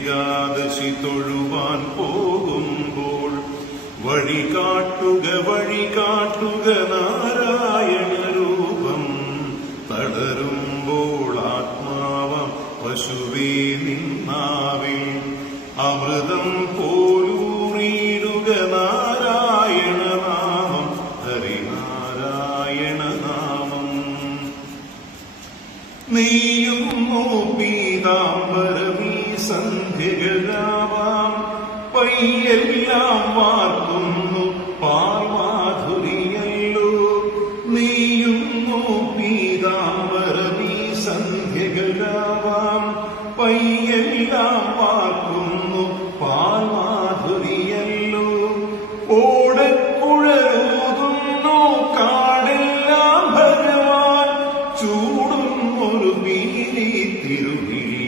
ഏകാദശി തൊഴുവാൻ പോകുമ്പോൾ വഴി കാട്ടുക നാരായണ രൂപം. തളരുമ്പോൾ ആത്മാവം പശുവേ നിന്നാവിൽ അമൃതം പോലൂറിയിടുക നാരായണ നാമം, ഹരിനാരായണ നാമം. നെയ്യുന്നു പീതാംബരമീ സന്ധ്യകളാവാം, പയ്യെല്ലാം വാർക്കുന്നു പാൽമാധുരിയല്ലോ. നെയ്യുന്നു പീതാംബരമീ സന്ധ്യകളാവാം, പയ്യ